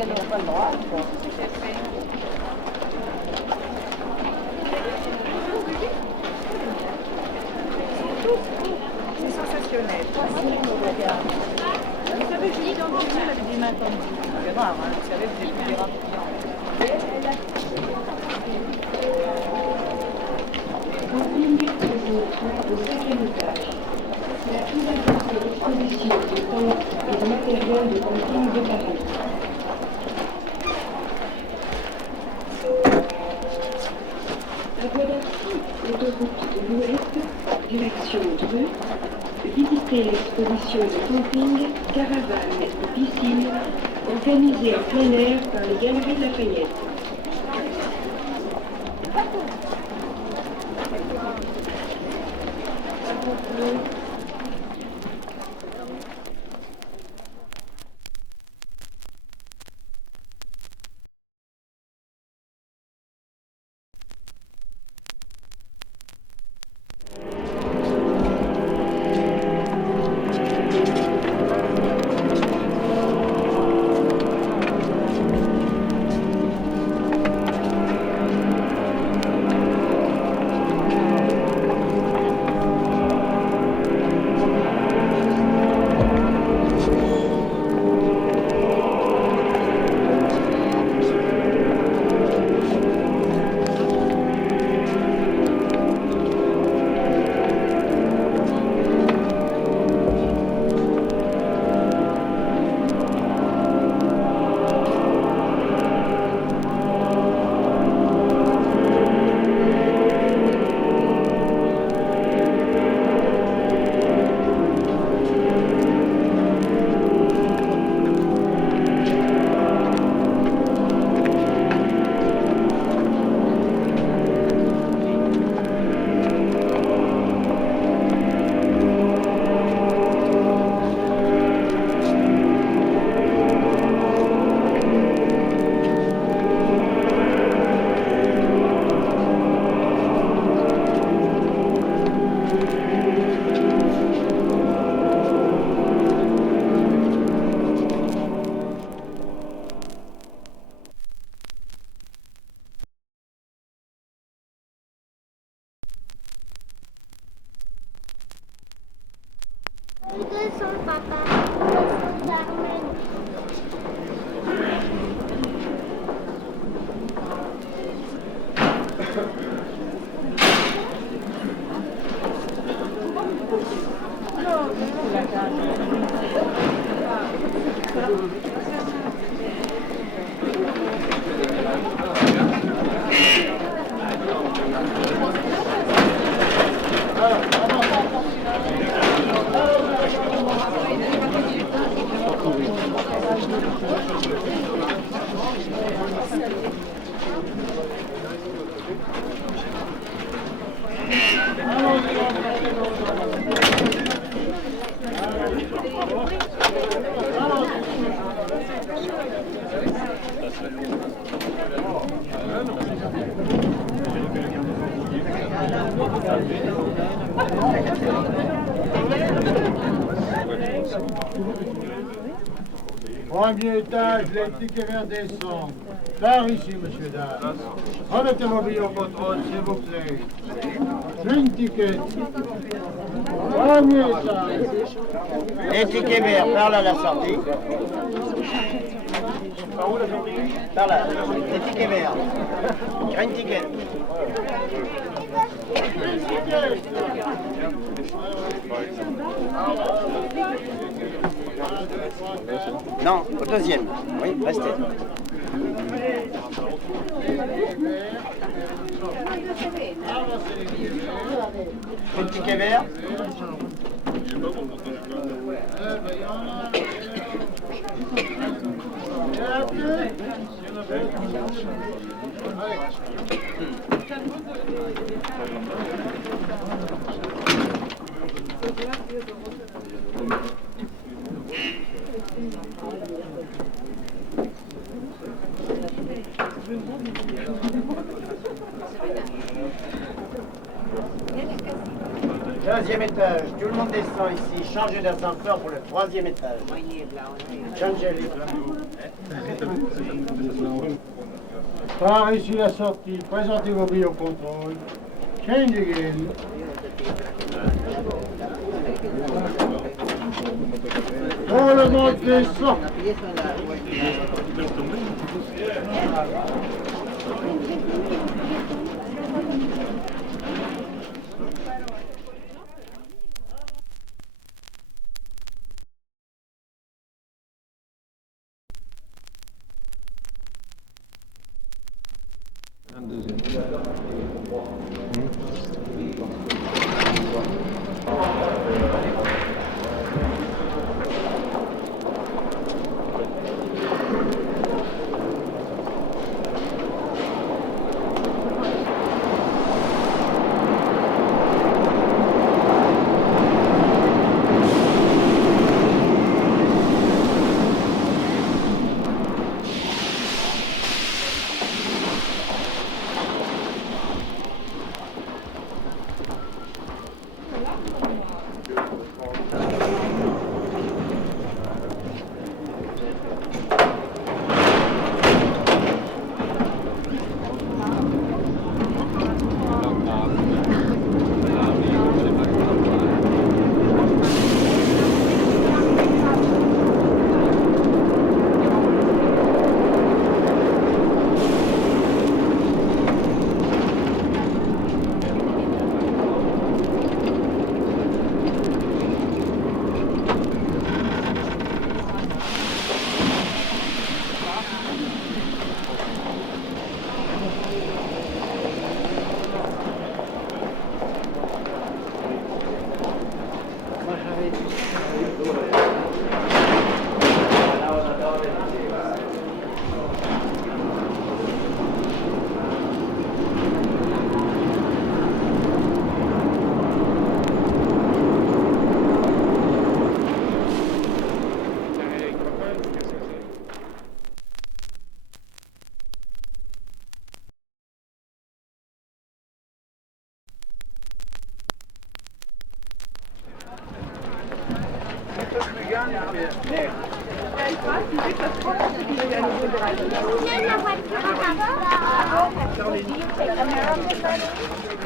pas le droit. C'est sensationnel. Vous savez, je dis dans le film avec des mains tendues. C'est rare, hein. Vous savez, vous êtes plus des rares Camping au 5e étage. C'est la plus importante exposition de tentes et de matériel de camping de Paris. À Guadarcy, autoroute de l'Ouest, direction Dreux, visitez l'exposition de camping, caravane et piscine organisée en plein air par les Galeries de Lafayette. Premier étage, les tickets verts descendent. Par ici, monsieur, dames. Remettez mon billet au contrôle, s'il vous plaît. Une ticket. Premier étage. Les tickets verts, par là la sortie. Par là, les tickets verts. Green ticket. Non, au deuxième. Oui, restez. Le ticket vert. Deuxième étage, tout le monde descend ici, changez d'ascenseur pour le troisième étage. Changez les Par ici la sortie, présentez vos billets au contrôle. Change again. Pour le monde descend.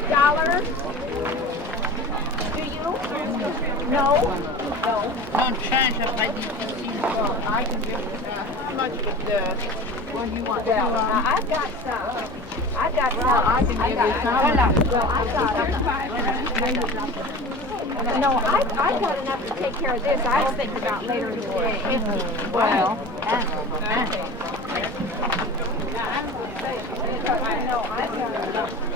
Dollars? Do you? No? No. Don't change it like I can give you that. How much would what do you want? Well, I've got some. I've got some. I can give you some. Well, I've got. No, I've got enough to take care of this. I was thinking about later in the day. Well, No, I've got enough.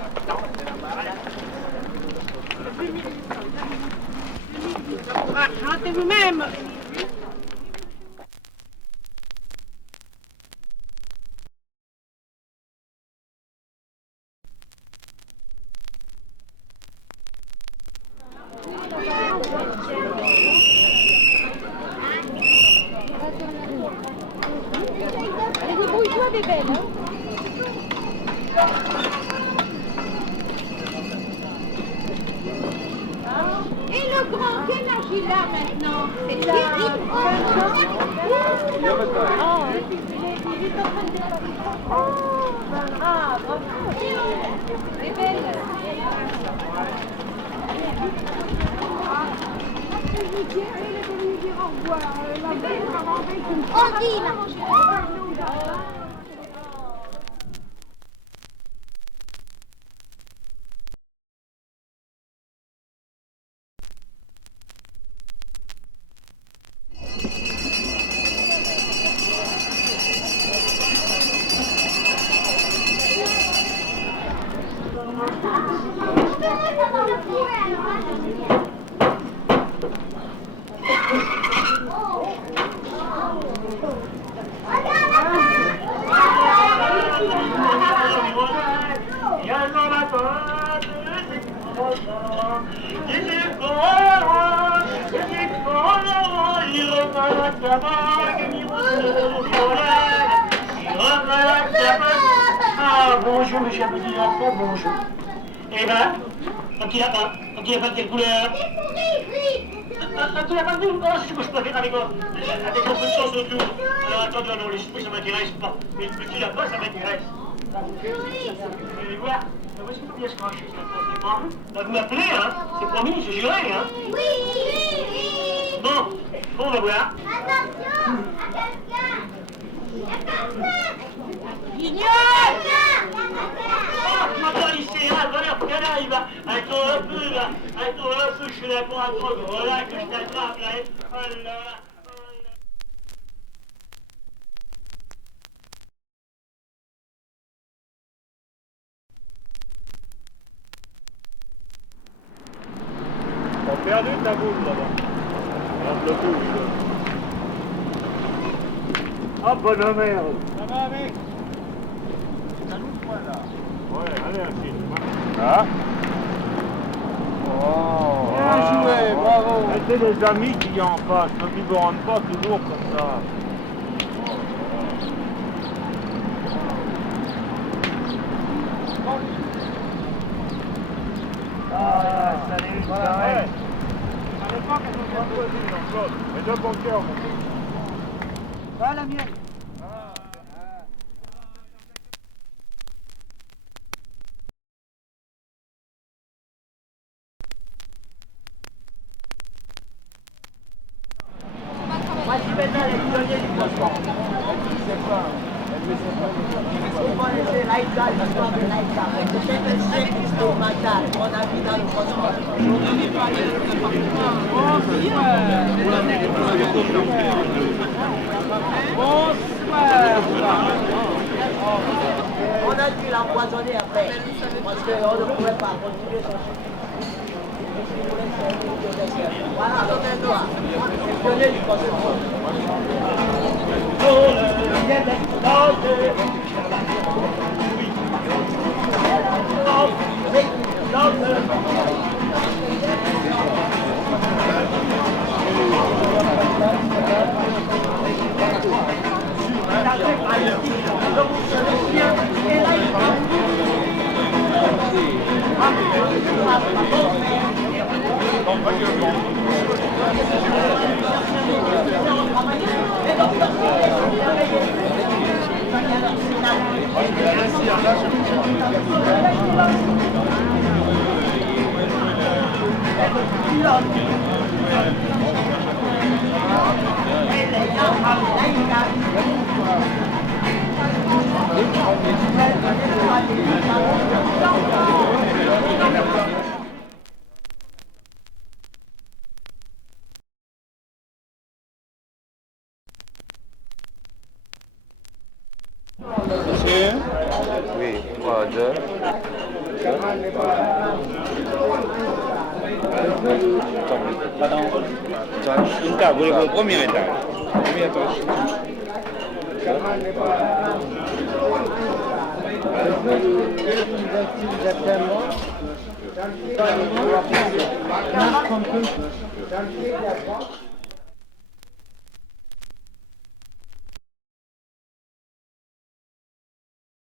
chantez vous-même. Les débrouille-toi, bébé, là. Et le grand, quel âge il a maintenant? C'est il est en train de ah, bravo. C'est belle. On dit, là. Ah, bonjour, monsieur Petit Lapin, bonjour. Eh ben, un petit lapin de quelle couleur? Un petit lapin de nous? Oh, c'est ce que je préfère avec beaucoup de choses autour. Alors attendez, non, les esprits, ça m'intéresse pas. Mais le petit lapin, ça m'intéresse. Et voilà, où est-ce que vous voulez se cacher, ça? Vous m'appelez, hein? C'est promis, c'est juré, hein? Oui. Bon, on va voir. Attention à quelqu'un. Guignol! Attends, ici, là, voilà, regarde, il va. Attends un peu, là. Attends un peu, je suis là pour attendre. Voilà, que je t'attrape, là. Oh là là. T'as perdu ta boule là-bas. Regarde le boule. Ah, bonne merde. Ça va, mec? Ouais, allez, un film. Ah. Oh. Bien joué, bravo. C'est des amis qui y en face, donc ils ne vous rendent pas toujours comme ça. Ah, salut, ça va. Les deux banquiers, mon fils. Va la mienne. Moi, j'y vais dans les pionniers du transport. On va laisser l'Aïka, l'histoire de l'Aïka. C'est un siècle d'histoire mentale qu'on a vu dans le transport. On a dû l'empoisonner après, parce qu'on ne pouvait pas continuer son chemin. Voilà, donc un doigt. C'est pionnier du transport. Oui, 3, 2. Inta, boleh buat premier inta. Premier terus. September.